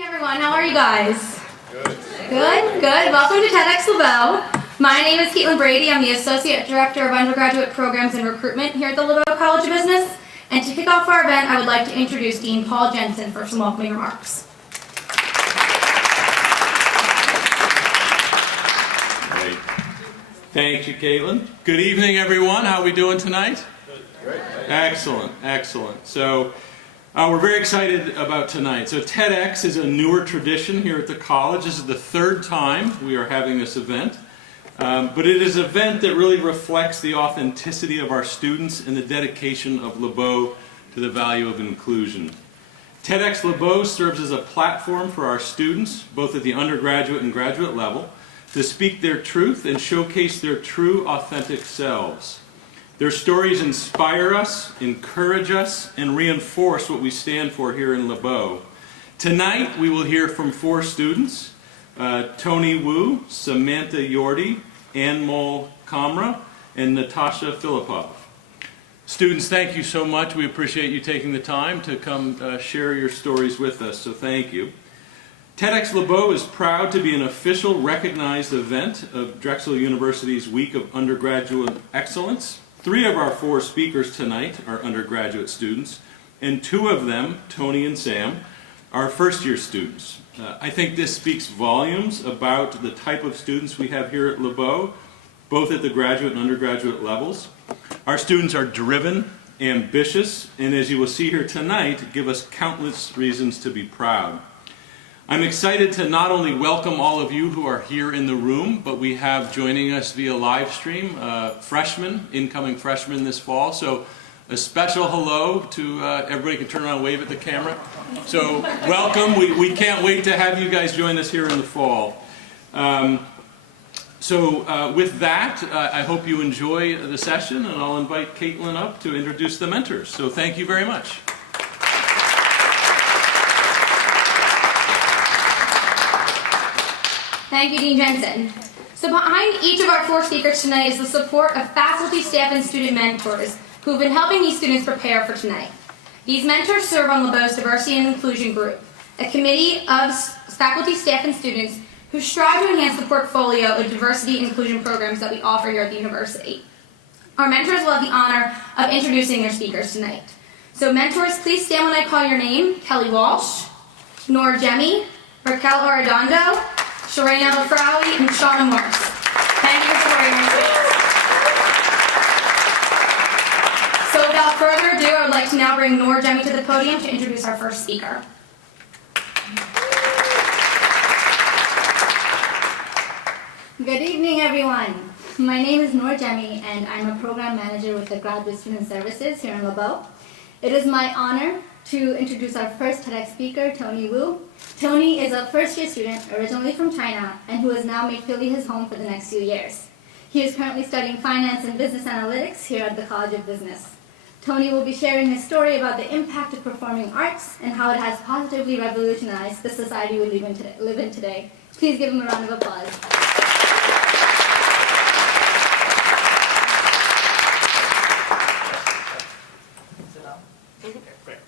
Everyone, how are you guys? Good. Welcome to TEDx LeBow. My name is Caitlin Brady. I'm the Associate Director of Undergraduate Programs and Recruitment here at the LeBow College of Business. And to kick off our event, I would like to introduce Dean Paul Jensen for some welcoming remarks. Great. Thank you, Caitlin. Good evening, everyone. How are we doing tonight? Great. Excellent. So we're very excited about tonight. So TEDx is a newer tradition here at the college. This is the third time we are having this event. But it is an event that really reflects the authenticity of our students and the dedication of LeBow to the value of inclusion. TEDx LeBow serves as a platform for our students, both at the undergraduate and graduate level, to speak their truth and showcase their true, authentic selves. Their stories inspire us, encourage us, and reinforce what we stand for here in LeBow. Tonight, we will hear from four students, Tony Wu, Samantha Yordi, Anmol Kamra, and Natasha Filippov. Students, thank you so much. We appreciate you taking the time to come share your stories with us, so thank you. TEDx LeBow is proud to be an official recognized event of Drexel University's Week of Undergraduate Excellence. 3 of our 4 speakers tonight are undergraduate students, and 2 of them, Tony and Sam, are first-year students. I think this speaks volumes about the type of students we have here at LeBow, both at the graduate and undergraduate levels. Our students are driven, ambitious, and as you will see here tonight, give us countless reasons to be proud. I'm excited to not only welcome all of you who are here in the room, but we have joining us via live stream incoming freshmen this fall. So a special hello to everybody. Can turn around and wave at the camera. So welcome. We can't wait to have you guys join us here in the fall. With that, I hope you enjoy the session, and I'll invite Caitlin up to introduce the mentors. So thank you very much. Thank you, Dean Jensen. So behind each of our 4 speakers tonight is the support of faculty, staff, and student mentors who have been helping these students prepare for tonight. These mentors serve on LeBow's Diversity and Inclusion Group, a committee of faculty, staff, and students who strive to enhance the portfolio of diversity and inclusion programs that we offer here at the university. Our mentors will have the honor of introducing their speakers tonight. So mentors, please stand when I call your name. Kelly Walsh, Nor Jemi, Raquel Arredondo, Shireen Al-Farawi, and Shauna Morris. Thank you for supporting our students. So without further ado, I would like to now bring Nor Jemi to the podium to introduce our first speaker. Good evening, everyone. My name is Nor Jemi, and I'm a program manager with the Graduate Student Services here in LeBow. It is my honor to introduce our first TEDx speaker, Tony Wu. Tony is a first-year student originally from China and who has now made Philly his home for the next few years. He is currently studying finance and business analytics here at the College of Business. Tony will be sharing his story about the impact of performing arts and how it has positively revolutionized the society we live in today. Please give him a round of applause. Great.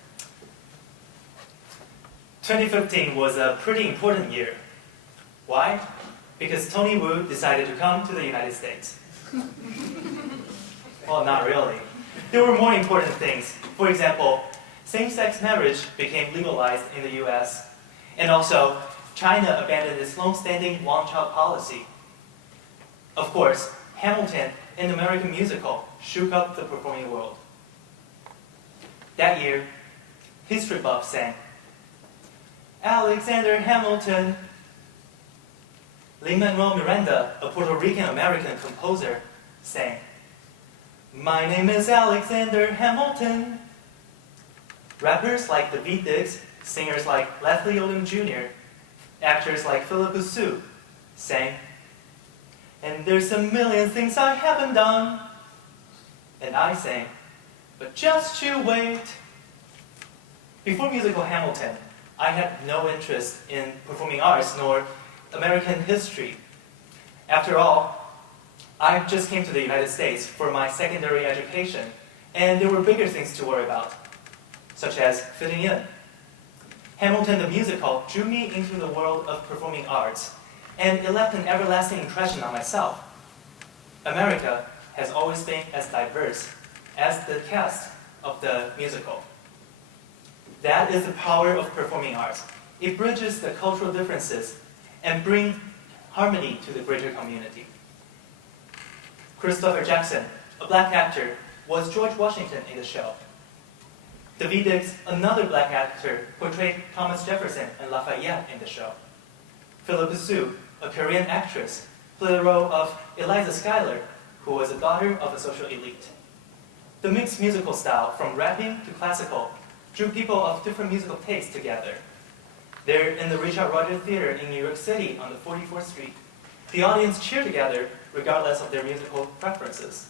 2015 was a pretty important year. Why? Because Tony Wu decided to come to the United States. Well, not really. There were more important things. For example, same-sex marriage became legalized in the US, and also China abandoned its long-standing one-child policy. Of course, Hamilton, an American musical, shook up the performing world. That year, history buffs sang, Alexander Hamilton. Lin-Manuel Miranda, a Puerto Rican-American composer, sang, My name is Alexander Hamilton. Rappers like the V-Digs, singers like Leslie Odom Jr., actors like Philip Sue sang, And there's a million things I haven't done. And I sang, But just you wait. Before musical Hamilton, I had no interest in performing arts nor American history. After all, I just came to the United States for my secondary education, and there were bigger things to worry about, such as fitting in. Hamilton the musical drew me into the world of performing arts, and it left an everlasting impression on myself. America has always been as diverse as the cast of the musical. That is the power of performing arts. It bridges the cultural differences and brings harmony to the greater community. Christopher Jackson, a black actor, was George Washington in the show. David Dix, another black actor, portrayed Thomas Jefferson and Lafayette in the show. Philippa Sue, a Korean actress, played the role of Eliza Schuyler, who was a daughter of a social elite. The mixed musical style, from rapping to classical, drew people of different musical tastes together. There, in the Richard Rodgers Theater in New York City on the 44th Street, the audience cheered together regardless of their musical preferences.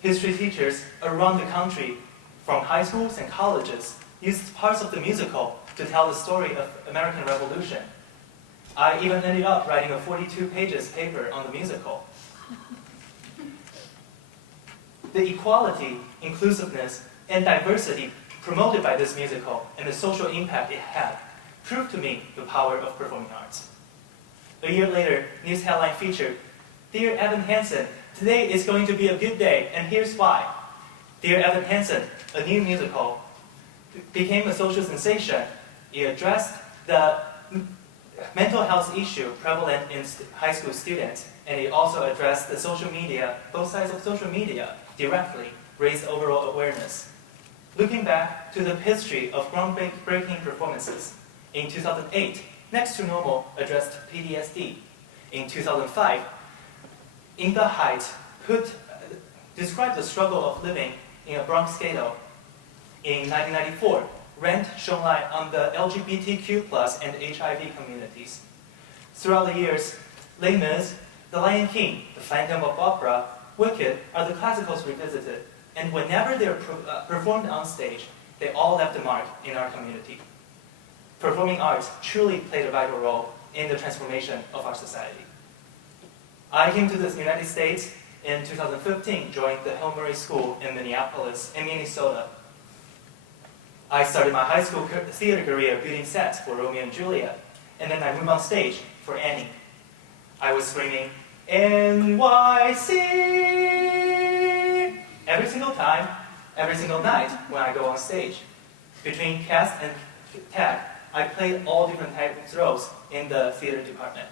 History teachers around the country, from high schools and colleges, used parts of the musical to tell the story of American Revolution. I even ended up writing a 42 pages paper on the musical. The equality, inclusiveness, and diversity promoted by this musical and the social impact it had proved to me the power of performing arts. A year later, news headline featured, "Dear Evan Hansen, today is going to be a good day, and here's why." Dear Evan Hansen, a new musical, became a social sensation. It addressed the mental health issue prevalent in high school students, and it also addressed the social media, both sides of social media, directly, raised overall awareness. Looking back to the history of groundbreaking performances, in 2008, Next to Normal addressed PTSD. In 2005, In the Heights described the struggle of living in a Bronx ghetto. In 1994, Rent shone light on the LGBTQ+ and HIV communities. Throughout the years, Les Mis, The Lion King, The Phantom of Opera, Wicked are the classicals revisited, and whenever they're performed on stage, they all left a mark in our community. Performing arts truly played a vital role in the transformation of our society. I came to the United States in 2015, joined the Hill Murray School in Minnesota. I started my high school theater career building sets for Romeo and Juliet, and then I moved on stage for Annie. I was screaming, NYC! Every single time, every single night when I go on stage. Between cast and tag, I played all different types of roles in the theater department.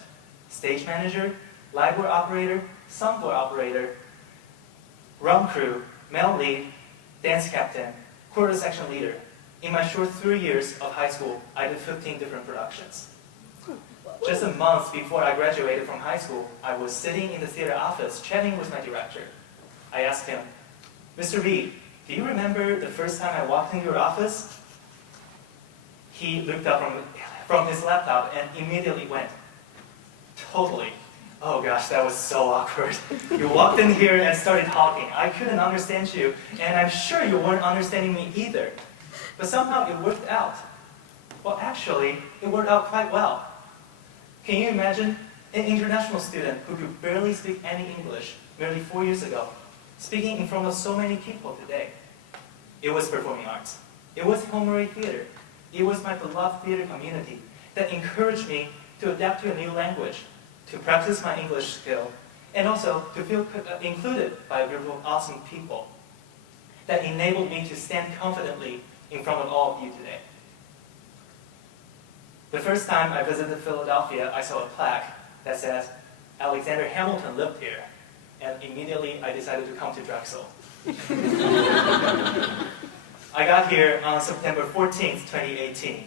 Stage manager, light board operator, soundboard operator, run crew, male lead, dance captain, quarter section leader. In my short 3 years of high school, I did 15 different productions. Just a month before I graduated from high school, I was sitting in the theater office chatting with my director. I asked him, Mr. Reed, do you remember the first time I walked into your office? He looked up from his laptop and immediately went, totally. Oh gosh, that was so awkward. You walked in here and started talking. I couldn't understand you, and I'm sure you weren't understanding me either. But somehow it worked out. Well, actually, it worked out quite well. Can you imagine an international student who could barely speak any English merely 4 years ago, speaking in front of so many people today? It was performing arts. It was Hill Murray Theater. It was my beloved theater community that encouraged me to adapt to a new language, to practice my English skill, and also to feel included by a group of awesome people that enabled me to stand confidently in front of all of you today. The first time I visited Philadelphia, I saw a plaque that says, Alexander Hamilton lived here, and immediately I decided to come to Drexel. I got here on September 14th, 2018,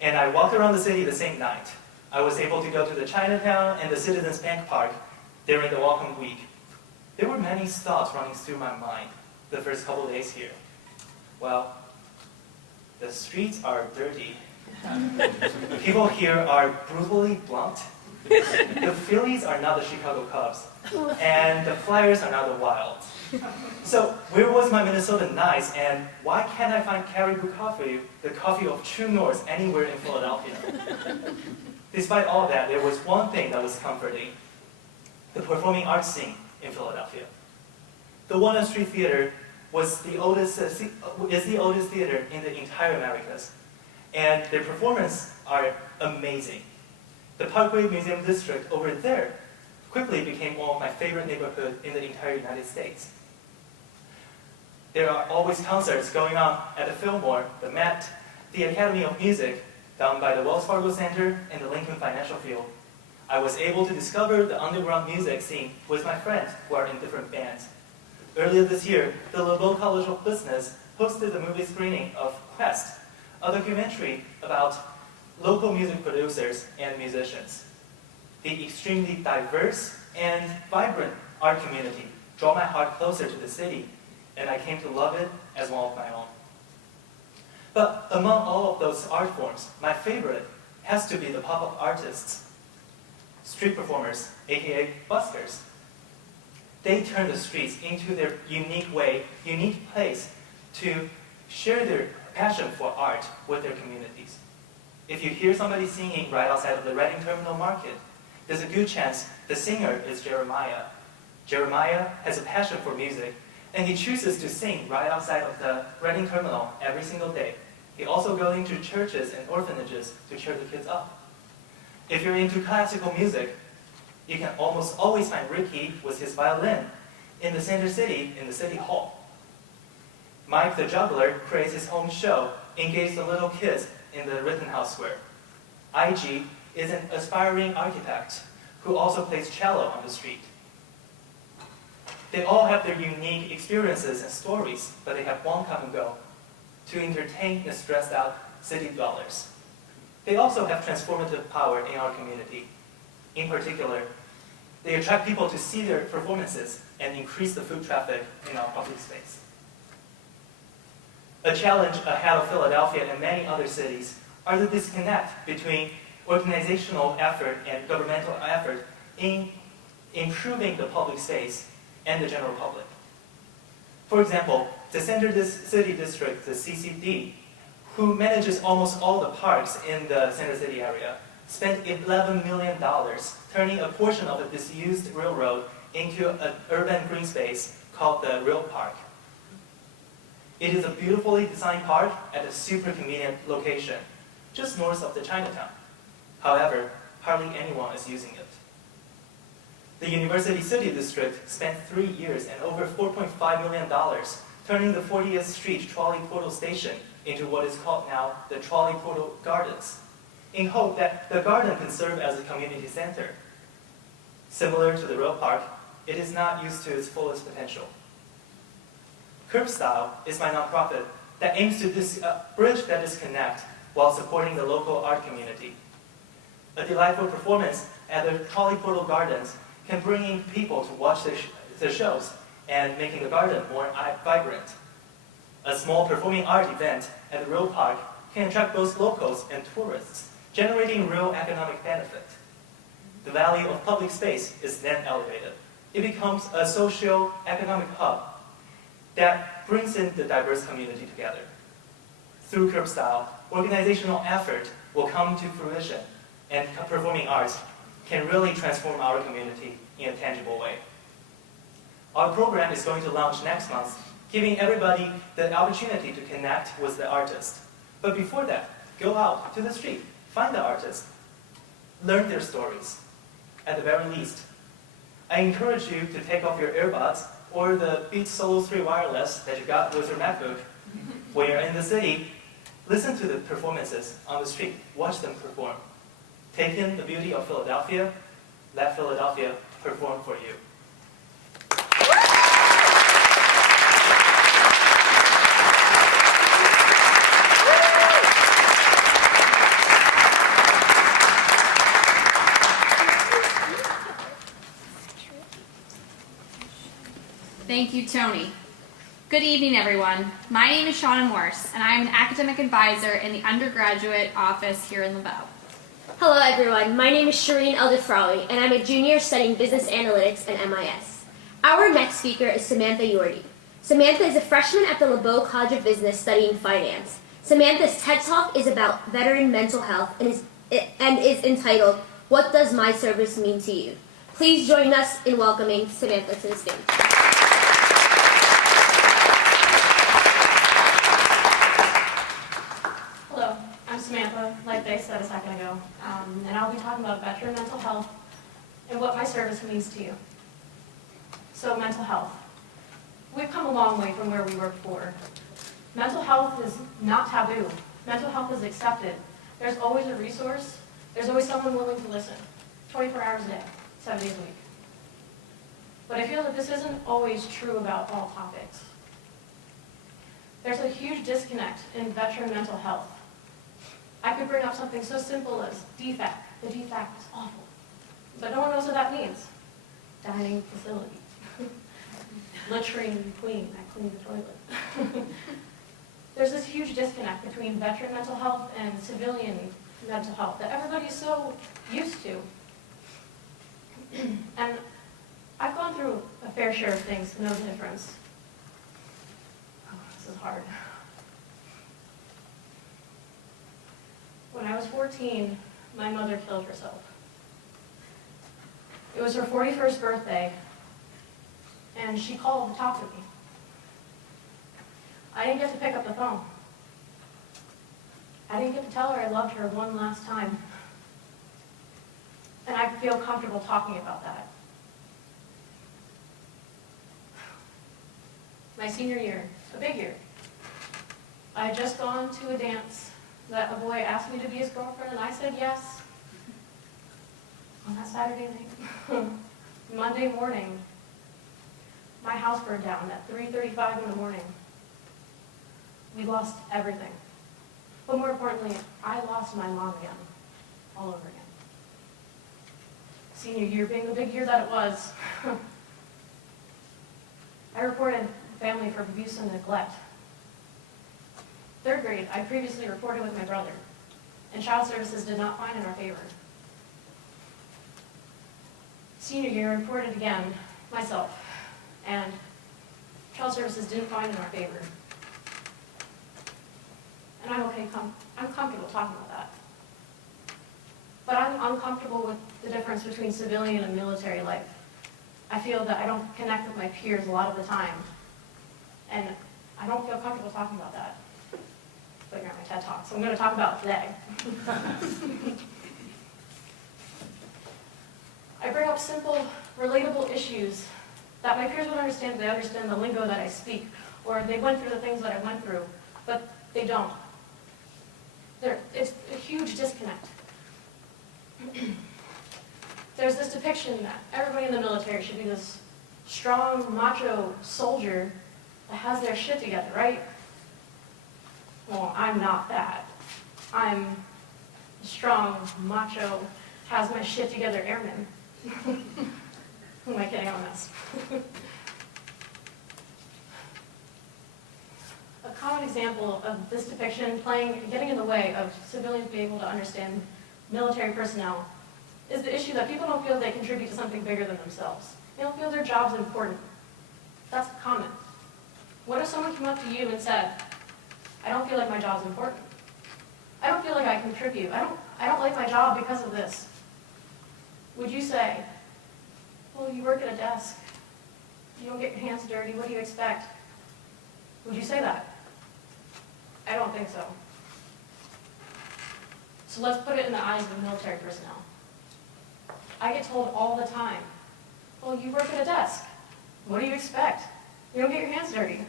and I walked around the city the same night. I was able to go to the Chinatown and the Citizens Bank Park during the Welcome Week. There were many thoughts running through my mind the first couple days here. Well, the streets are dirty. The people here are brutally blunt. The Phillies are not the Chicago Cubs, and the Flyers are not the Wild. So where was my Minnesota nice, and why can't I find Caribou Coffee, the coffee of true north, anywhere in Philadelphia? Despite all that, there was one thing that was comforting: the performing arts scene in Philadelphia. The 100th Street Theater is the oldest theater in the entire Americas. and their performances are amazing. The Parkway Museum District over there quickly became one of my favorite neighborhoods in the entire United States. There are always concerts going on at the Fillmore, the Met, the Academy of Music, down by the Wells Fargo Center and the Lincoln Financial Field. I was able to discover the underground music scene with my friends who are in different bands. Earlier this year, the LeBow College of Business hosted the movie screening of Quest, a documentary about local music producers and musicians. The extremely diverse and vibrant art community drew my heart closer to the city, and I came to love it as one of my own. But among all of those art forms, my favorite has to be the pop-up artists, street performers, aka buskers. They turn the streets into their unique place to share their passion for art with their communities. If you hear somebody singing right outside of the Reading Terminal Market, there's a good chance the singer is Jeremiah. Jeremiah has a passion for music, and he chooses to sing right outside of the Reading Terminal every single day. He also goes into churches and orphanages to cheer the kids up. If you're into classical music, you can almost always find Ricky with his violin in the Center City in the City Hall. Mike the Juggler creates his home show, engaged the little kids in the Rittenhouse Square. IG is an aspiring architect who also plays cello on the street. They all have their unique experiences and stories, but they have one common goal: to entertain the stressed out city dwellers. They also have transformative power in our community. In particular, they attract people to see their performances and increase the foot traffic in our public space. A challenge ahead of Philadelphia and many other cities are the disconnect between organizational effort and governmental effort in improving the public space and the general public. For example, the Center City District, the CCD, who manages almost all the parks in the Center City area, spent $11 million turning a portion of a disused railroad into an urban green space called the Rail Park. It is a beautifully designed park at a super convenient location, just north of the Chinatown. However, hardly anyone is using it. The University City District spent 3 years and over $4.5 million turning the 40th Street Trolley Portal Station into what is called now the Trolley Portal Gardens, in hope that the garden can serve as a community center. Similar to the Rail Park, it is not used to its fullest potential. Curb Style is my nonprofit that aims to bridge that disconnect while supporting the local art community. A delightful performance at the Trolley Portal Gardens can bring in people to watch the shows and making the garden more vibrant. A small performing art event at the Rail Park can attract both locals and tourists, generating real economic benefit. The value of public space is then elevated. It becomes a socio-economic hub that brings in the diverse community together. Through Curb Style, organizational effort will come to fruition, and performing arts can really transform our community in a tangible way. Our program is going to launch next month, giving everybody the opportunity to connect with the artist. But before that, go out to the street, find the artist, learn their stories. At the very least, I encourage you to take off your earbuds or the Beats Solo 3 wireless that you got with your MacBook. When you're in the city, listen to the performances on the street, watch them perform. Take in the beauty of Philadelphia, let Philadelphia perform for you. Thank you, Tony. Good evening, everyone. My name is Shauna Morse, and I am an academic advisor in the undergraduate office here in LeBow. Hello, everyone. My name is Shireen Eldefrawi, and I'm a junior studying business analytics and MIS. Our next speaker is Samantha Yordi. Samantha is a freshman at the LeBow College of Business studying finance. Samantha's TED Talk is about veteran mental health and is entitled, "What Does My Service Mean to You?" Please join us in welcoming Samantha to the stage. that they said a second ago, and I'll be talking about veteran mental health and what my service means to you. So mental health. We've come a long way from where we were before. Mental health is not taboo. Mental health is accepted. There's always a resource. There's always someone willing to listen. 24 hours a day, 7 days a week. But I feel that this isn't always true about all topics. There's a huge disconnect in veteran mental health. I could bring up something so simple as defect. The defect is awful. But no one knows what that means. Dining facility. Latrine queen, I clean the toilet. There's this huge disconnect between veteran mental health and civilian mental health that everybody's so used to. And I've gone through a fair share of things to know the difference. Oh, this is hard. When I was 14, my mother killed herself. It was her 41st birthday, and she called to talk to me. I didn't get to pick up the phone. I didn't get to tell her I loved her one last time. And I feel comfortable talking about that. My senior year, a big year. I had just gone to a dance that a boy asked me to be his girlfriend, and I said yes. On that Saturday night. Monday morning, my house burned down at 3:35 in the morning. We lost everything. But more importantly, I lost my mom again, all over again. Senior year being the big year that it was, I reported family for abuse and neglect. Third grade, I previously reported with my brother, and child services did not find in our favor. Senior year, I reported again, myself, and child services didn't find in our favor. And I'm okay, I'm comfortable talking about that. But I'm uncomfortable with the difference between civilian and military life. I feel that I don't connect with my peers a lot of the time. And I don't feel comfortable talking about that. But you're at my TED Talk, so I'm going to talk about it today. I bring up simple, relatable issues that my peers would understand if they understand the lingo that I speak, or they went through the things that I went through, but they don't. It's a huge disconnect. There's this depiction that everybody in the military should be this strong, macho soldier that has their shit together, right? Well, I'm not that. I'm a strong, macho, has my shit together airman. Who am I kidding on this? A common example of this depiction getting in the way of civilians being able to understand military personnel is the issue that people don't feel they contribute to something bigger than themselves. They don't feel their job's important. That's common. What if someone came up to you and said, I don't feel like my job's important. I don't feel like I contribute. I don't like my job because of this. Would you say, well, you work at a desk. You don't get your hands dirty. What do you expect? Would you say that? I don't think so. So let's put it in the eyes of military personnel. I get told all the time, well, you work at a desk. What do you expect? You don't get your hands dirty.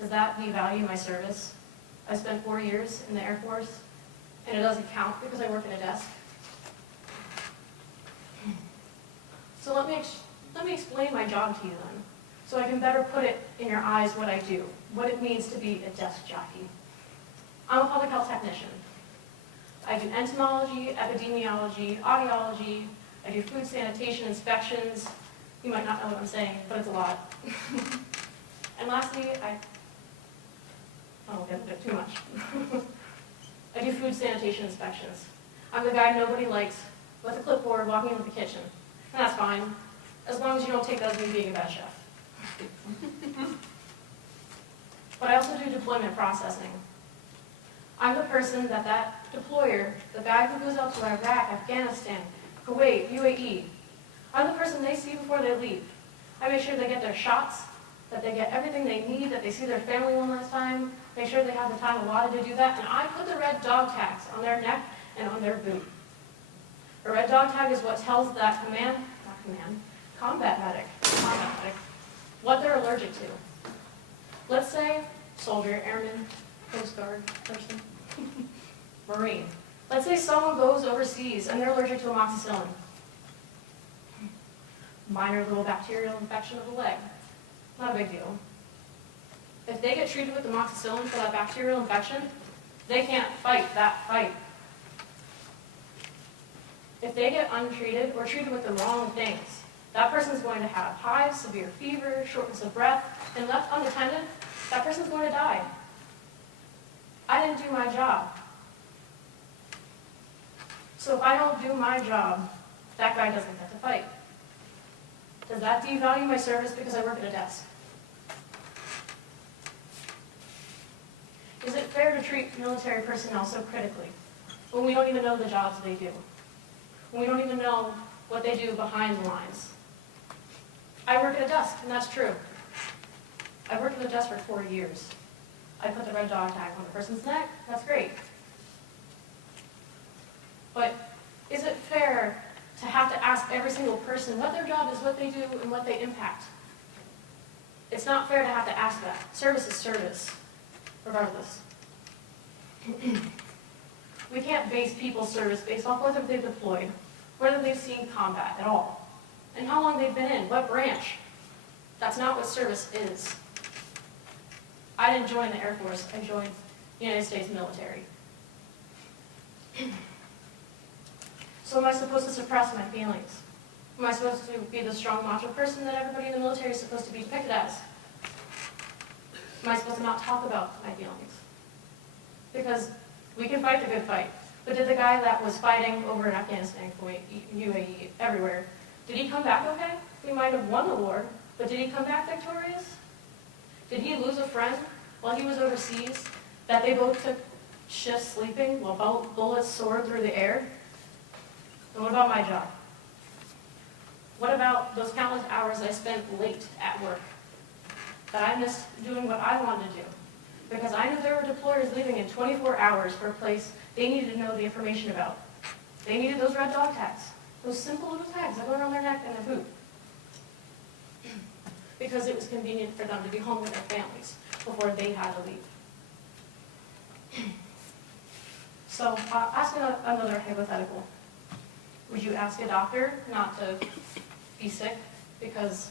Does that devalue my service? I spent 4 years in the Air Force, and it doesn't count because I work at a desk. So let me explain my job to you then, so I can better put it in your eyes what I do, what it means to be a desk jockey. I'm a public health technician. I do entomology, epidemiology, audiology, I do food sanitation inspections. You might not know what I'm saying, but it's a lot. And lastly, I won't get into it too much. I do food sanitation inspections. I'm the guy nobody likes with a clipboard walking into the kitchen. And that's fine, as long as you don't take that as me being a bad chef. But I also do deployment processing. I'm the person that deployer, the guy who goes out to Iraq, Afghanistan, Kuwait, UAE, I'm the person they see before they leave. I make sure they get their shots, that they get everything they need, that they see their family one last time, make sure they have the time allotted to do that, and I put the red dog tags on their neck and on their boot. A red dog tag is what tells that combat medic, what they're allergic to. Let's say soldier, airman, Coast Guard person, Marine. Let's say someone goes overseas and they're allergic to amoxicillin. Minor little bacterial infection of the leg. Not a big deal. If they get treated with amoxicillin for that bacterial infection, they can't fight that fight. If they get untreated or treated with the wrong things, that person's going to have hives, severe fever, shortness of breath, and left unattended, that person's going to die. I didn't do my job. So if I don't do my job, that guy doesn't get to fight. Does that devalue my service because I work at a desk? Is it fair to treat military personnel so critically when we don't even know the jobs they do? When we don't even know what they do behind the lines? I work at a desk, and that's true. I worked at a desk for 4 years. I put the red dog tag on the person's neck, that's great. But is it fair to have to ask every single person what their job is, what they do, and what they impact? It's not fair to have to ask that. Service is service, regardless. We can't base people's service based off whether they've deployed, whether they've seen combat at all, and how long they've been in, what branch. That's not what service is. I didn't join the Air Force, I joined the United States military. So am I supposed to suppress my feelings? Am I supposed to be the strong, macho person that everybody in the military is supposed to be depicted as? Am I supposed to not talk about my feelings? Because we can fight the good fight. But did the guy that was fighting over in Afghanistan, Kuwait, UAE, everywhere, did he come back okay? He might have won the war, but did he come back victorious? Did he lose a friend while he was overseas that they both took shifts sleeping while bullets soared through the air? And what about my job? What about those countless hours I spent late at work that I missed doing what I wanted to do? Because I knew there were deployers leaving in 24 hours for a place they needed to know the information about. They needed those red dog tags, those simple little tags that go around their neck and their boot. Because it was convenient for them to be home with their families before they had to leave. So ask another hypothetical. Would you ask a doctor not to be sick because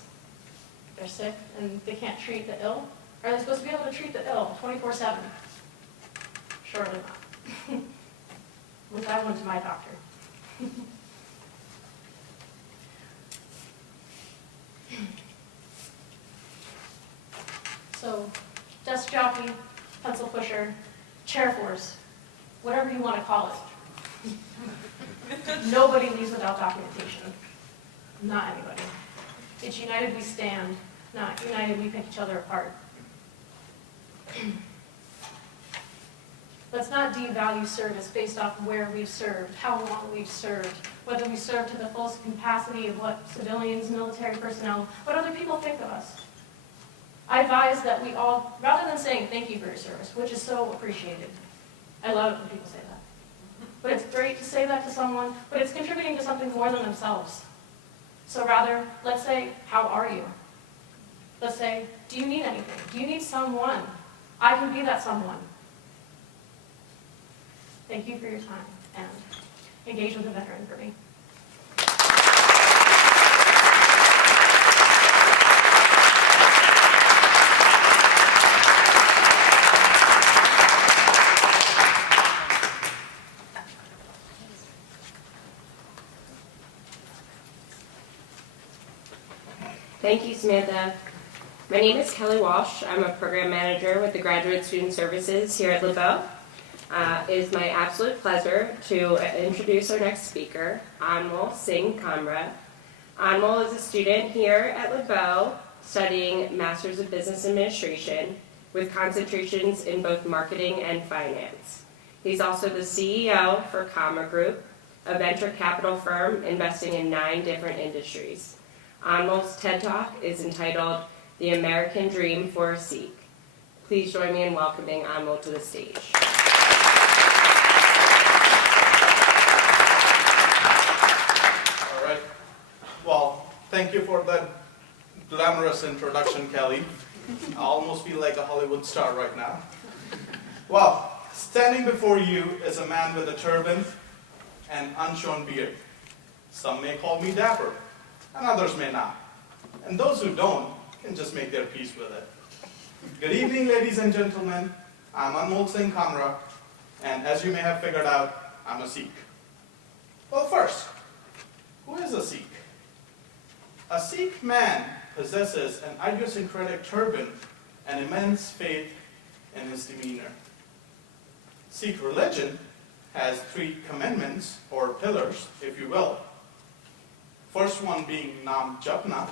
they're sick and they can't treat the ill? Are they supposed to be able to treat the ill 24/7? Surely not. At least I went to my doctor. So, desk jockey, pencil pusher, chair force, whatever you want to call it. Nobody leaves without documentation. Not anybody. It's united we stand, not united we pick each other apart. Let's not devalue service based off where we've served, how long we've served, whether we served to the fullest capacity of what civilians, military personnel, what other people think of us. I advise that we all, rather than saying thank you for your service, which is so appreciated, I love it when people say that, but it's great to say that to someone, but it's contributing to something more than themselves. So rather, let's say, how are you? Let's say, do you need anything? Do you need someone? I can be that someone. Thank you for your time, and engage with a veteran for me. Thank you, Samantha. My name is Kelly Walsh. I'm a program manager with the Graduate Student Services here at LeBow. It is my absolute pleasure to introduce our next speaker, Anmol Singh Kamra. Anmol is a student here at LeBow studying Masters of Business Administration with concentrations in both marketing and finance. He's also the CEO for Kamra Group, a venture capital firm investing in 9 different industries. Anmol's TED Talk is entitled, the American Dream for a Sikh. Please join me in welcoming Anmol to the stage. All right. Well, thank you for that glamorous introduction, Kelly. I almost feel like a Hollywood star right now. Well, standing before you is a man with a turban and unshorn beard. Some may call me dapper, and others may not. And those who don't can just make their peace with it. Good evening, ladies and gentlemen. I'm Anmol Singh Kamra, and as you may have figured out, I'm a Sikh. Well, first, who is a Sikh? A Sikh man possesses an idiosyncratic turban and immense faith in his demeanor. Sikh religion has 3 commandments, or pillars, if you will. First one being Nam Japna,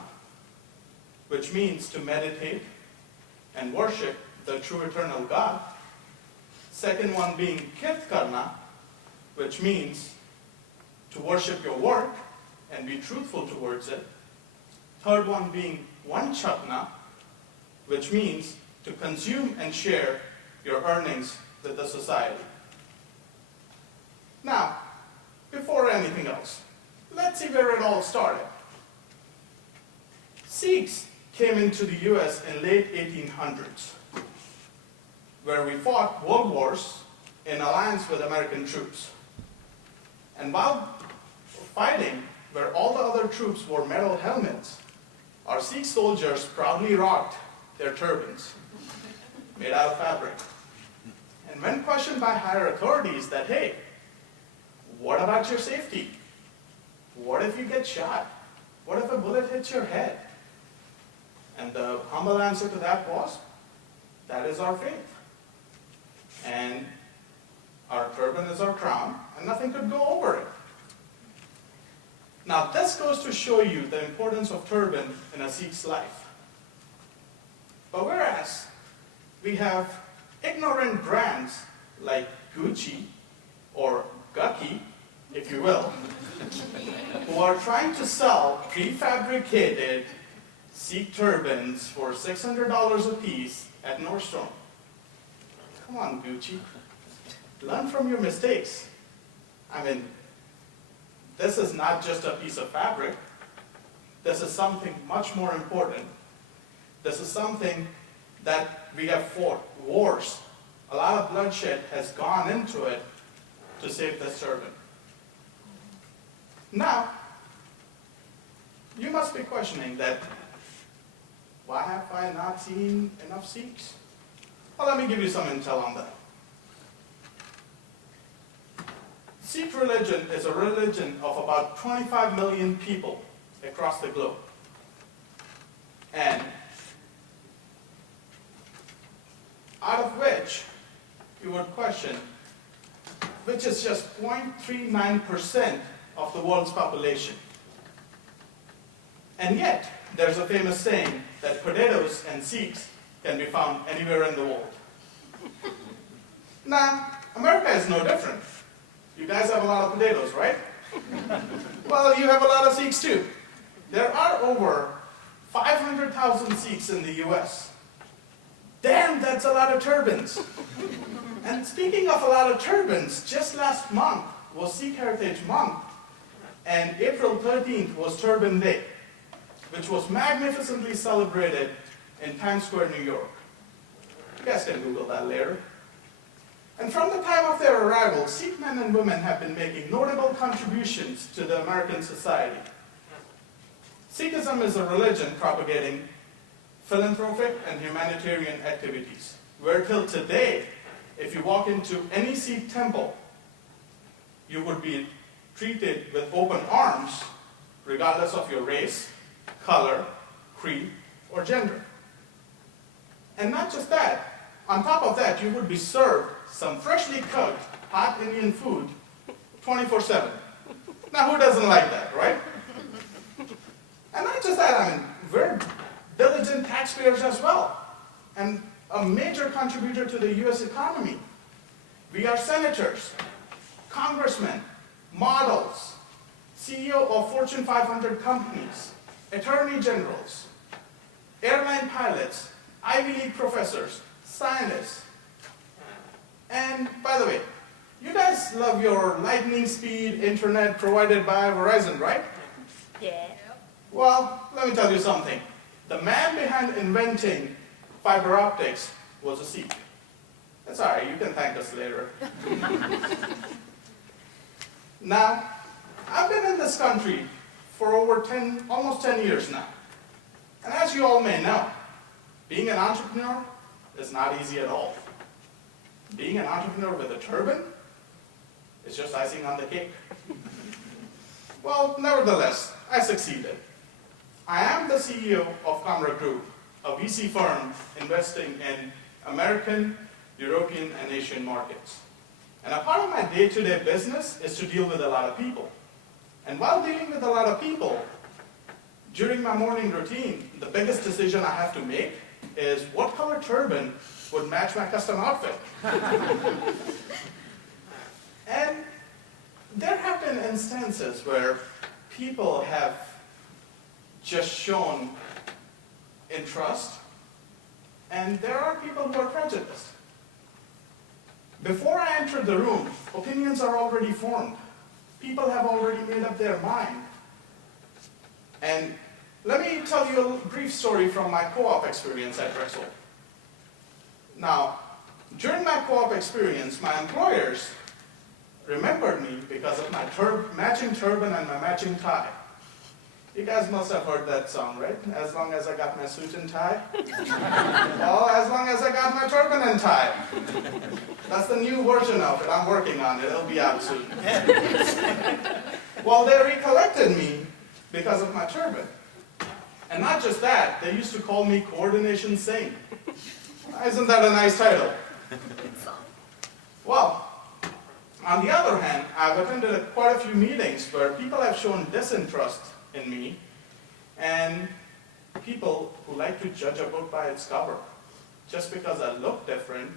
which means to meditate and worship the true eternal God. Second one being Kirt Karna, which means to worship your work and be truthful towards it. Third one being Vanchapna, which means to consume and share your earnings with the society. Now, before anything else, let's see where it all started. Sikhs came into the US in late 1800s, where we fought world wars in alliance with American troops. And while fighting, where all the other troops wore metal helmets, our Sikh soldiers proudly rocked their turbans, made out of fabric. And when questioned by higher authorities that, hey, what about your safety? What if you get shot? What if a bullet hits your head? And the humble answer to that was, that is our faith. And our turban is our crown, and nothing could go over it. Now, this goes to show you the importance of turban in a Sikh's life. But whereas we have ignorant brands like Gucci or Gucky, if you will, who are trying to sell prefabricated Sikh turbans for $600 a piece at Nordstrom. Come on, Gucci. Learn from your mistakes. I mean, this is not just a piece of fabric. This is something much more important. This is something that we have fought wars. A lot of bloodshed has gone into it to save this turban. Now, you must be questioning that, why have I not seen enough Sikhs? Well, let me give you some intel on that. Sikh religion is a religion of about 25 million people across the globe. And out of which, you would question, which is just 0.39% of the world's population. And yet, there's a famous saying that potatoes and Sikhs can be found anywhere in the world. Now, America is no different. You guys have a lot of potatoes, right? Well, you have a lot of Sikhs too. There are over 500,000 Sikhs in the US. Damn, that's a lot of turbans. And speaking of a lot of turbans, just last month was Sikh Heritage Month, and April 13th was Turban Day, which was magnificently celebrated in Times Square, New York. You guys can Google that later. And from the time of their arrival, Sikh men and women have been making notable contributions to the American society. Sikhism is a religion propagating philanthropic and humanitarian activities, where till today, if you walk into any Sikh temple, you would be treated with open arms, regardless of your race, color, creed, or gender. And not just that, on top of that, you would be served some freshly cooked hot Indian food 24/7. Now, who doesn't like that, right? And not just that, I mean, we're diligent taxpayers as well, and a major contributor to the US economy. We are senators, congressmen, models, CEO of Fortune 500 companies, attorney generals. airline pilots, Ivy League professors, scientists. And by the way, you guys love your lightning speed internet provided by Verizon, right? Yeah. Well, let me tell you something. The man behind inventing fiber optics was a Sikh. That's all right, you can thank us later. Now, I've been in this country for almost 10 years now. And as you all may know, being an entrepreneur is not easy at all. Being an entrepreneur with a turban is just icing on the cake. Well, nevertheless, I succeeded. I am the CEO of Comra Group, a VC firm investing in American, European, and Asian markets. And a part of my day-to-day business is to deal with a lot of people. And while dealing with a lot of people, during my morning routine, the biggest decision I have to make is what color turban would match my custom outfit. And there have been instances where people have just shown interest, and there are people who are prejudiced. Before I enter the room, opinions are already formed. People have already made up their mind. And let me tell you a brief story from my co-op experience at Drexel. Now, during my co-op experience, my employers remembered me because of my matching turban and my matching tie. You guys must have heard that song, right? As long as I got my suit and tie. Well, as long as I got my turban and tie. That's the new version of it. I'm working on it. It'll be out soon. Well, they recollected me because of my turban. And not just that, they used to call me Coordination Singh. Isn't that a nice title? Well, on the other hand, I've attended quite a few meetings where people have shown disinterest in me, and people who like to judge a book by its cover. Just because I look different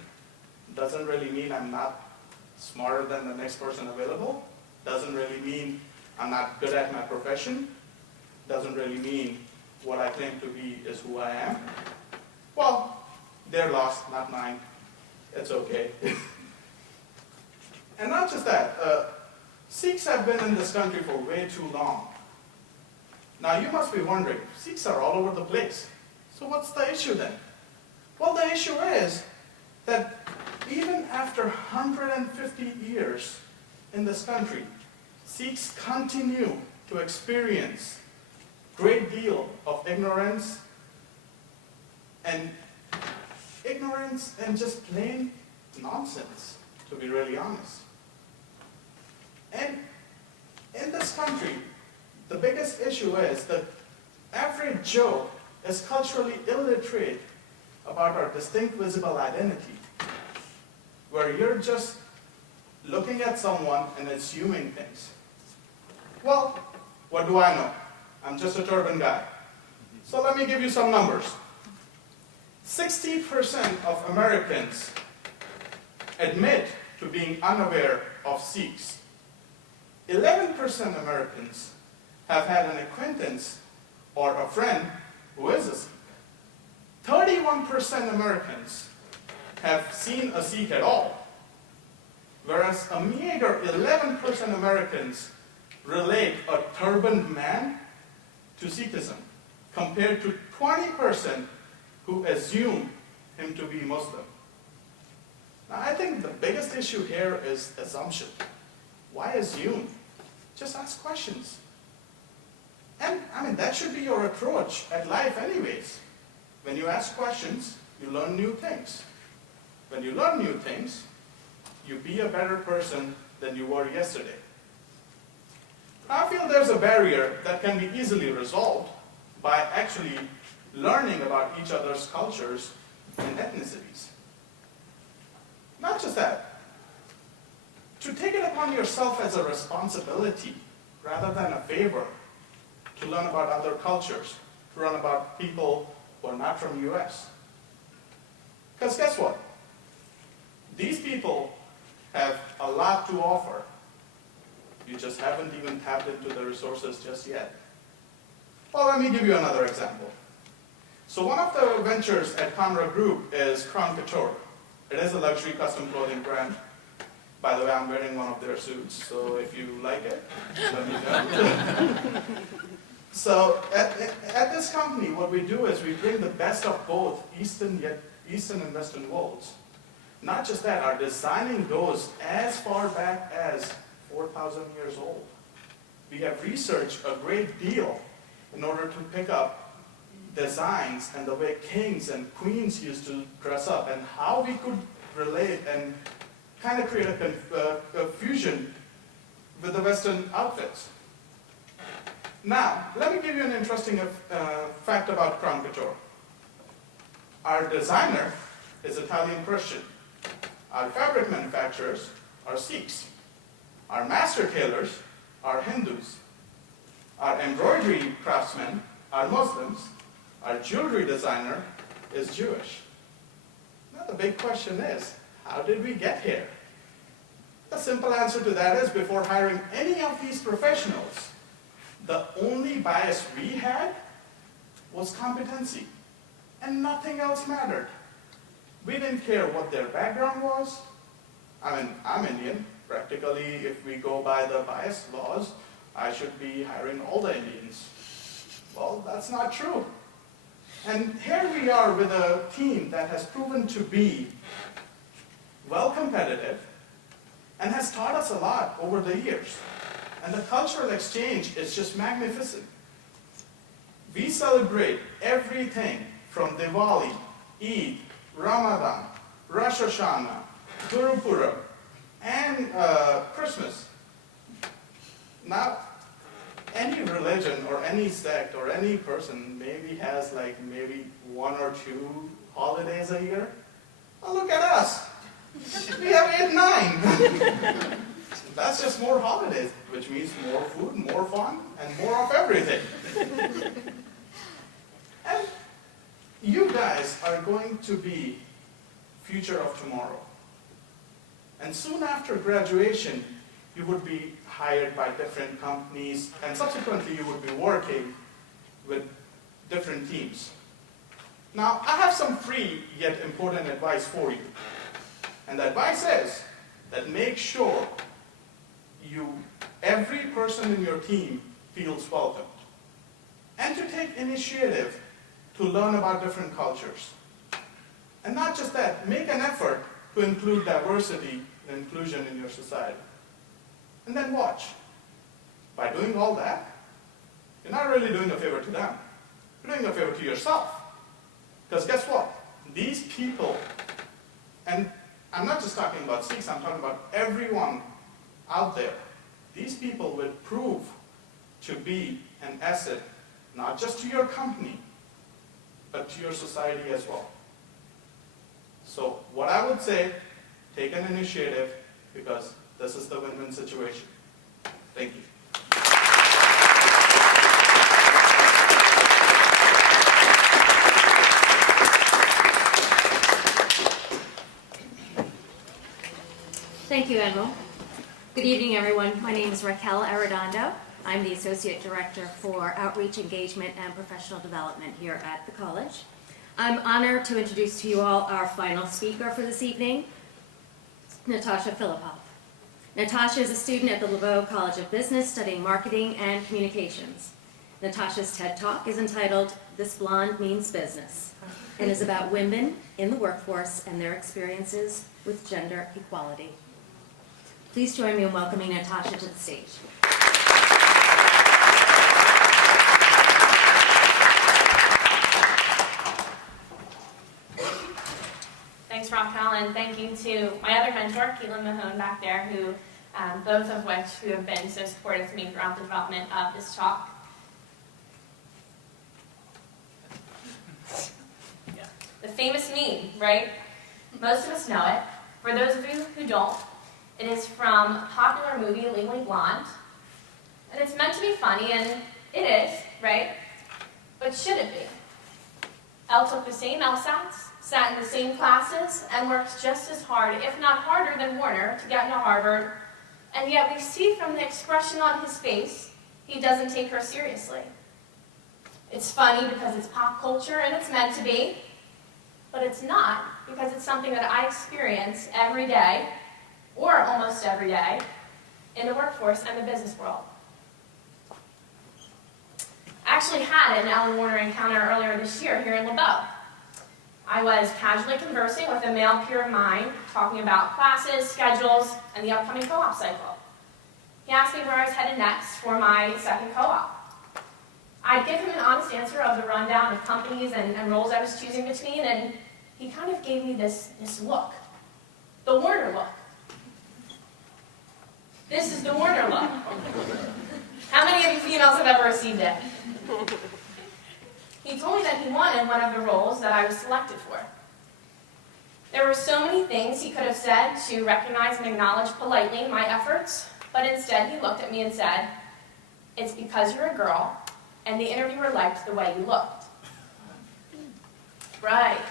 doesn't really mean I'm not smarter than the next person available, doesn't really mean I'm not good at my profession, doesn't really mean what I claim to be is who I am. Well, their loss, not mine. It's okay. And not just that, Sikhs have been in this country for way too long. Now you must be wondering, Sikhs are all over the place. So what's the issue then? Well, the issue is that even after 150 years in this country, Sikhs continue to experience a great deal of ignorance and just plain nonsense, to be really honest. And in this country, the biggest issue is that average Joe is culturally illiterate about our distinct visible identity, where you're just looking at someone and assuming things. Well, what do I know? I'm just a turban guy. So let me give you some numbers. 60% of Americans admit to being unaware of Sikhs. 11% Americans have had an acquaintance or a friend who is a Sikh. 31% Americans have seen a Sikh at all, whereas a meager 11% Americans relate a turbaned man to Sikhism, compared to 20% who assume him to be Muslim. Now, I think the biggest issue here is assumption. Why assume? Just ask questions. And, that should be your approach at life anyways. When you ask questions, you learn new things. When you learn new things, you be a better person than you were yesterday. I feel there's a barrier that can be easily resolved by actually learning about each other's cultures and ethnicities. Not just that, to take it upon yourself as a responsibility rather than a favor, to learn about other cultures, to learn about people who are not from the US. Because guess what? These people have a lot to offer. You just haven't even tapped into the resources just yet. Well, let me give you another example. So one of the ventures at Conra Group is Crown Couture. It is a luxury custom clothing brand. By the way, I'm wearing one of their suits, so if you like it, let me know. So at this company, what we do is we bring the best of both Eastern and Western worlds. Not just that, our designing goes as far back as 4,000 years old. We have researched a great deal in order to pick up designs and the way kings and queens used to dress up and how we could relate and kind of create a fusion with the Western outfits. Now, let me give you an interesting fact about Crown Couture. Our designer is Italian Christian. Our fabric manufacturers are Sikhs. Our master tailors are Hindus. Our embroidery craftsmen are Muslims. Our jewelry designer is Jewish. Now the big question is, how did we get here? The simple answer to that is, before hiring any of these professionals, the only bias we had was competency, and nothing else mattered. We didn't care what their background was. I mean, I'm Indian. Practically, if we go by the bias laws, I should be hiring all the Indians. Well, that's not true. And here we are with a team that has proven to be well competitive and has taught us a lot over the years. And the cultural exchange is just magnificent. We celebrate everything from Diwali, Eid, Ramadan, Rosh Hashanah, Guru Purab, and Christmas. Now, any religion or any sect or any person maybe has like maybe 1 or 2 holidays a year. Well, look at us. We have 8, 9. That's just more holidays, which means more food, more fun, and more of everything. And you guys are going to be future of tomorrow. And soon after graduation, you would be hired by different companies, and subsequently you would be working with different teams. Now, I have some free yet important advice for you. And the advice is that make sure every person in your team feels welcomed. And to take initiative to learn about different cultures. And not just that, make an effort to include diversity and inclusion in your society. And then watch. By doing all that, you're not really doing a favor to them. You're doing a favor to yourself. Because guess what? These people, and I'm not just talking about Sikhs, I'm talking about everyone out there. These people will prove to be an asset, not just to your company, but to your society as well. So what I would say, take an initiative, because this is the win-win situation. Thank you. Thank you, Enmo. Good evening, everyone. My name is Raquel Arredondo. I'm the Associate Director for Outreach, Engagement, and Professional Development here at the college. I'm honored to introduce to you all our final speaker for this evening, Natasha Filippov. Natasha is a student at the LeBow College of Business studying marketing and communications. Natasha's TED Talk is entitled, "This Blonde Means Business," and is about women in the workforce and their experiences with gender equality. Please join me in welcoming Natasha to the stage. Thanks, Raquel, and thank you to my other mentor, Keelan Mahone, back there, who both of which who have been so supportive to me throughout the development of this talk. The famous meme, right? Most of us know it. For those of you who don't, it is from a popular movie, Legally Blonde. And it's meant to be funny, and it is, right? But should it be? Elle took the same LSATs, sat in the same classes, and worked just as hard, if not harder than Warner, to get into Harvard. And yet we see from the expression on his face, he doesn't take her seriously. It's funny because it's pop culture and it's meant to be, but it's not because it's something that I experience every day, or almost every day, in the workforce and the business world. I actually had an Ellen Warner encounter earlier this year here in LeBow. I was casually conversing with a male peer of mine, talking about classes, schedules, and the upcoming co-op cycle. He asked me where I was headed next for my second co-op. I'd give him an honest answer of the rundown of companies and roles I was choosing between, and he kind of gave me this look. The Warner look. This is the Warner look. How many of you females have ever received it? He told me that he wanted one of the roles that I was selected for. There were so many things he could have said to recognize and acknowledge politely my efforts, but instead he looked at me and said, "It's because you're a girl, and the interviewer liked the way you looked." Right.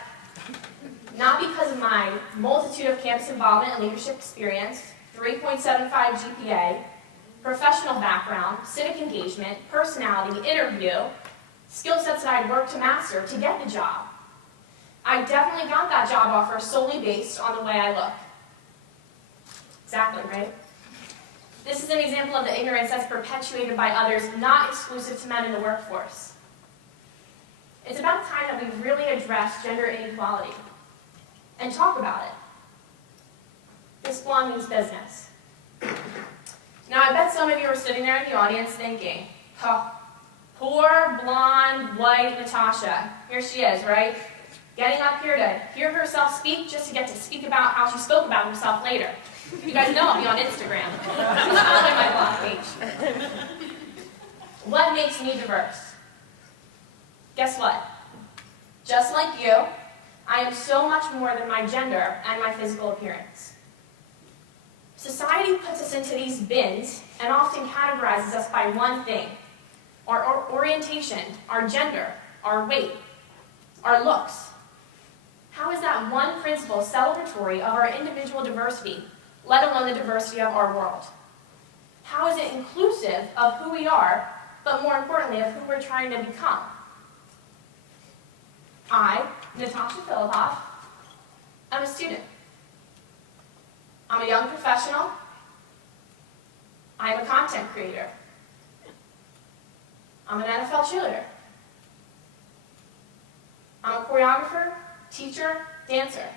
Not because of my multitude of campus involvement and leadership experience, 3.75 GPA, professional background, civic engagement, personality, interview, skill sets that I'd worked to master to get the job. I definitely got that job offer solely based on the way I look. Exactly, right? This is an example of the ignorance that's perpetuated by others, not exclusive to men in the workforce. It's about time that we really address gender inequality and talk about it. This blonde means business. Now, I bet some of you are sitting there in the audience thinking, "Oh, poor, blonde, white Natasha. Here she is, right? Getting up here to hear herself speak just to get to speak about how she spoke about herself later." You guys know I'll be on Instagram. It's on my blog page. What makes me diverse? Guess what? Just like you, I am so much more than my gender and my physical appearance. Society puts us into these bins and often categorizes us by one thing: our orientation, our gender, our weight, our looks. How is that one principle celebratory of our individual diversity, let alone the diversity of our world? How is it inclusive of who we are, but more importantly, of who we're trying to become? I, Natasha Filippov, am a student. I'm a young professional. I'm a content creator. I'm an NFL cheerleader. I'm a choreographer, teacher, dancer.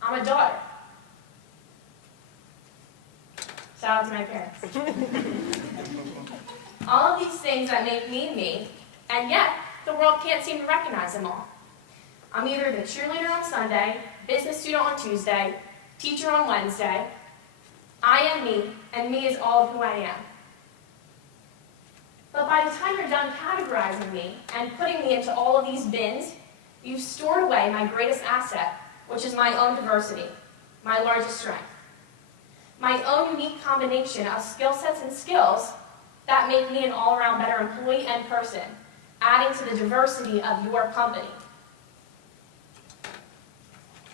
I'm a daughter. Shout out to my parents. All of these things that make me me, and yet the world can't seem to recognize them all. I'm either the cheerleader on Sunday, business student on Tuesday, teacher on Wednesday. I am me, and me is all of who I am. But by the time you're done categorizing me and putting me into all of these bins, you've stored away my greatest asset, which is my own diversity, my largest strength. My own unique combination of skill sets and skills that make me an all-around better employee and person, adding to the diversity of your company.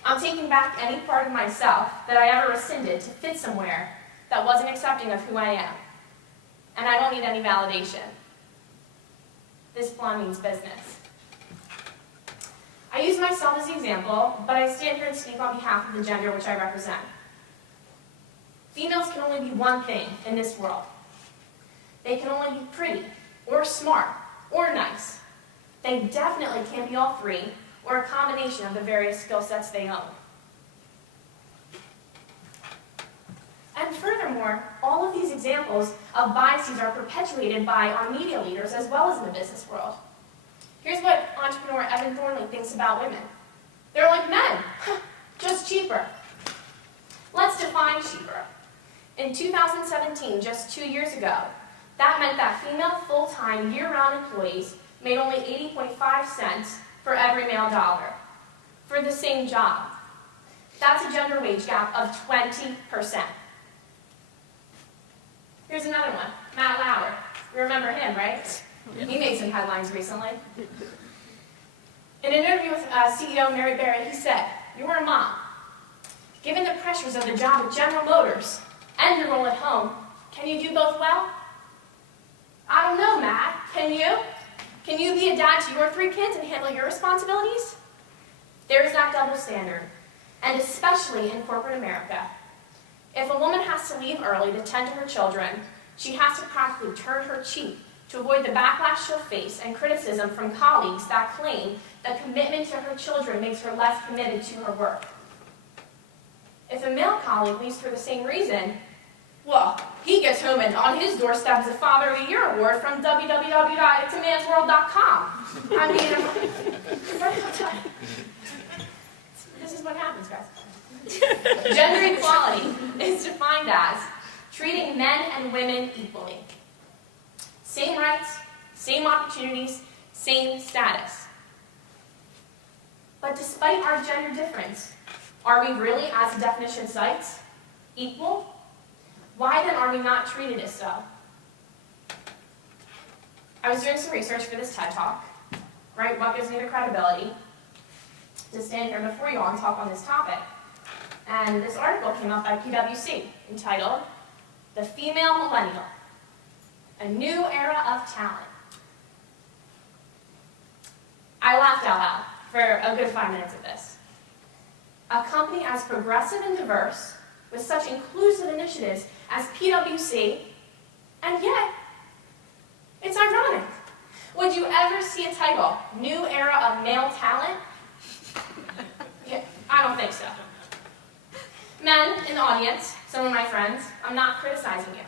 I'm taking back any part of myself that I ever rescinded to fit somewhere that wasn't accepting of who I am. And I don't need any validation. This blonde means business. I use myself as the example, but I stand here and speak on behalf of the gender which I represent. Females can only be one thing in this world. They can only be pretty, or smart, or nice. They definitely can't be all three, or a combination of the various skill sets they own. And furthermore, all of these examples of biases are perpetuated by our media leaders as well as in the business world. Here's what entrepreneur Evan Thornley thinks about women. They're like men, just cheaper. Let's define cheaper. In 2017, just 2 years ago, that meant that female full-time year-round employees made only 80.5 cents for every male dollar for the same job. That's a gender wage gap of 20%. Here's another one, Matt Lauer. You remember him, right? He made some headlines recently. In an interview with CEO Mary Berry, he said, "You're a mom. Given the pressures of the job at General Motors and your role at home, can you do both well?" "I don't know, Matt. Can you?" Can you be a dad to your 3 kids and handle your responsibilities? There's that double standard, and especially in corporate America. If a woman has to leave early to tend to her children, she has to practically turn her cheek to avoid the backlash she'll face and criticism from colleagues that claim that commitment to her children makes her less committed to her work. If a male colleague leaves for the same reason, well, he gets home and on his doorstep is a Father of the Year award from www.itsamansworld.com. I mean, this is what happens, guys. Gender equality is defined as treating men and women equally. Same rights, same opportunities, same status. But despite our gender difference, are we really, as the definition cites, equal? Why then are we not treated as so? I was doing some research for this TED Talk, right? What gives me the credibility to stand here before you all and talk on this topic? And this article came out by PwC, entitled, "The Female Millennial, A New Era of Talent." I laughed out loud for a good 5 minutes of this. A company as progressive and diverse, with such inclusive initiatives as PwC, and yet, it's ironic. Would you ever see a title, New Era of Male Talent? Yeah, I don't think so. Men in the audience, some of my friends, I'm not criticizing you.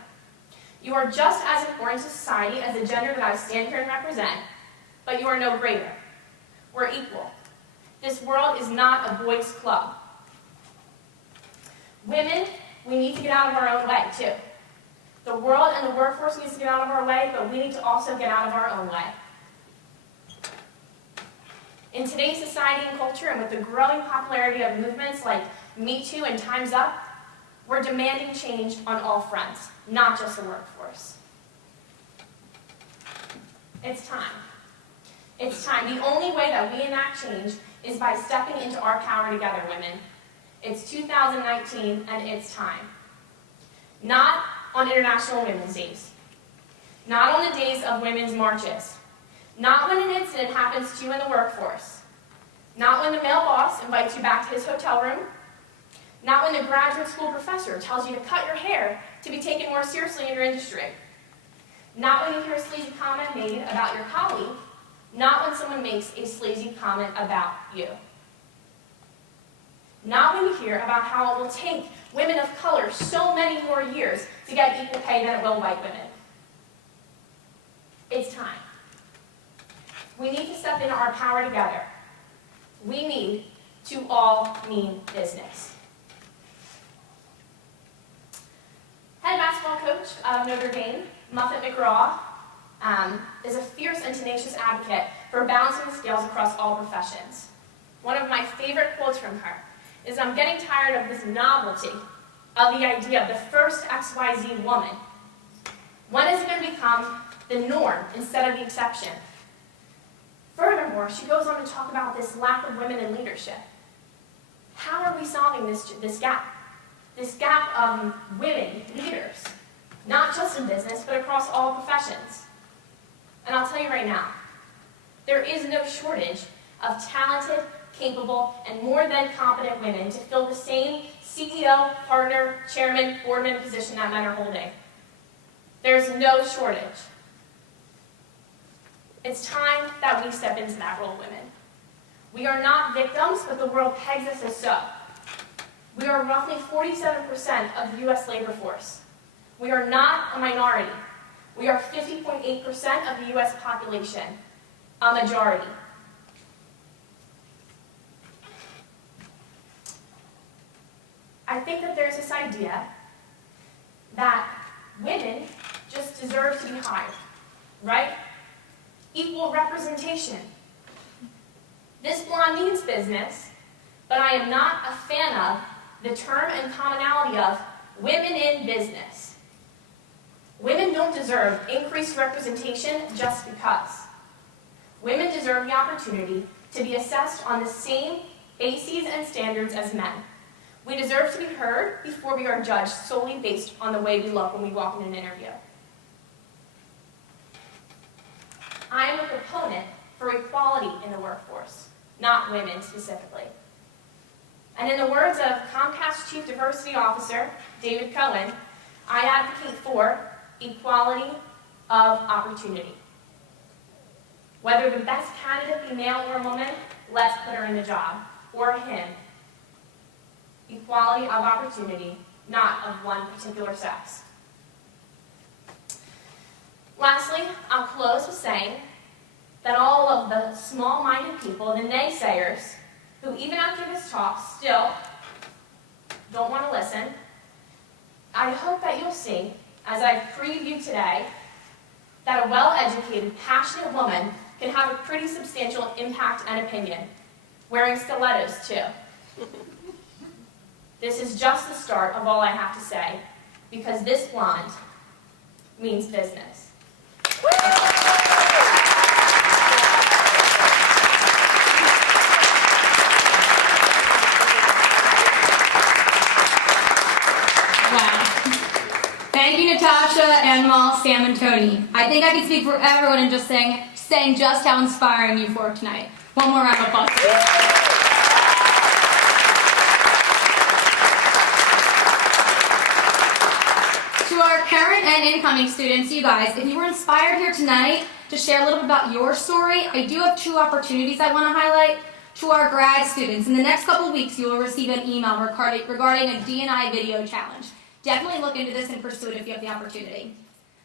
You are just as important to society as the gender that I stand here and represent, but you are no greater. We're equal. This world is not a boys' club. Women, we need to get out of our own way, too. The world and the workforce needs to get out of our way, but we need to also get out of our own way. In today's society and culture, and with the growing popularity of movements like Me Too and Time's Up, we're demanding change on all fronts, not just the workforce. It's time. It's time. The only way that we enact change is by stepping into our power together, women. It's 2019, and it's time. Not on International Women's Days. Not on the days of women's marches. Not when an incident happens to you in the workforce. Not when the male boss invites you back to his hotel room. Not when the graduate school professor tells you to cut your hair to be taken more seriously in your industry. Not when you hear a sleazy comment made about your colleague. Not when someone makes a sleazy comment about you. Not when you hear about how it will take women of color so many more years to get equal pay than it will white women. It's time. We need to step into our power together. We need to all mean business. Head basketball coach of Notre Dame, Muffet McGraw, is a fierce and tenacious advocate for balancing the scales across all professions. One of my favorite quotes from her is, "I'm getting tired of this novelty of the idea of the first XYZ woman. When is it going to become the norm instead of the exception?" Furthermore, she goes on to talk about this lack of women in leadership. How are we solving this gap? This gap of women leaders, not just in business, but across all professions. And I'll tell you right now, there is no shortage of talented, capable, and more than competent women to fill the same CEO, partner, chairman, boardman position that men are holding. There's no shortage. It's time that we step into that role, women. We are not victims, but the world pegs us as so. We are roughly 47% of the U.S. labor force. We are not a minority. We are 50.8% of the U.S. population, a majority. I think that there's this idea that women just deserve to be hired, right? Equal representation. This blonde means business, but I am not a fan of the term and commonality of women in business. Women don't deserve increased representation just because. Women deserve the opportunity to be assessed on the same bases and standards as men. We deserve to be heard before we are judged solely based on the way we look when we walk in an interview. I am a proponent for equality in the workforce, not women specifically. And in the words of Comcast Chief Diversity Officer David Cohen, I advocate for equality of opportunity. Whether the best candidate be male or woman, let's put her in the job, or him. Equality of opportunity, not of one particular sex. Lastly, I'll close with saying that all of the small-minded people, the naysayers, who even after this talk still don't want to listen, I hope that you'll see, as I've previewed today, that a well-educated, passionate woman can have a pretty substantial impact and opinion, wearing stilettos too. This is just the start of all I have to say, because this blonde means business. Thank you, Natasha, Anmal, Sam, and Tony. I think I can speak for everyone in just saying just how inspiring you were tonight. One more round of applause, please. To our current and incoming students, you guys, if you were inspired here tonight to share a little bit about your story, I do have 2 opportunities I want to highlight. To our grad students, in the next couple of weeks, you will receive an email regarding a D&I video challenge. Definitely look into this and pursue it if you have the opportunity.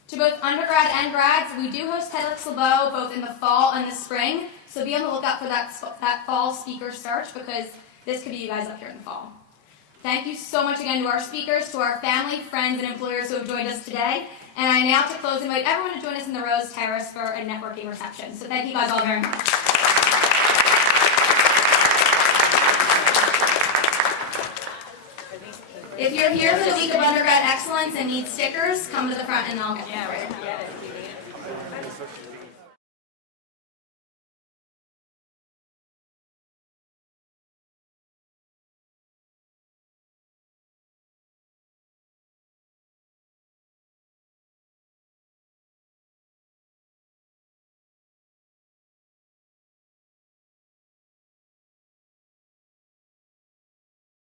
To both undergrad and grads, we do host TEDx LeBow both in the fall and the spring, so be on the lookout for that fall speaker search because this could be you guys up here in the fall. Thank you so much again to our speakers, to our family, friends, and employers who have joined us today. And I now, to close, invite everyone to join us in the Rose Terrace for a networking reception. So thank you guys all very much. If you're here for the week of undergrad excellence and need stickers, come to the front and I'll get them for you.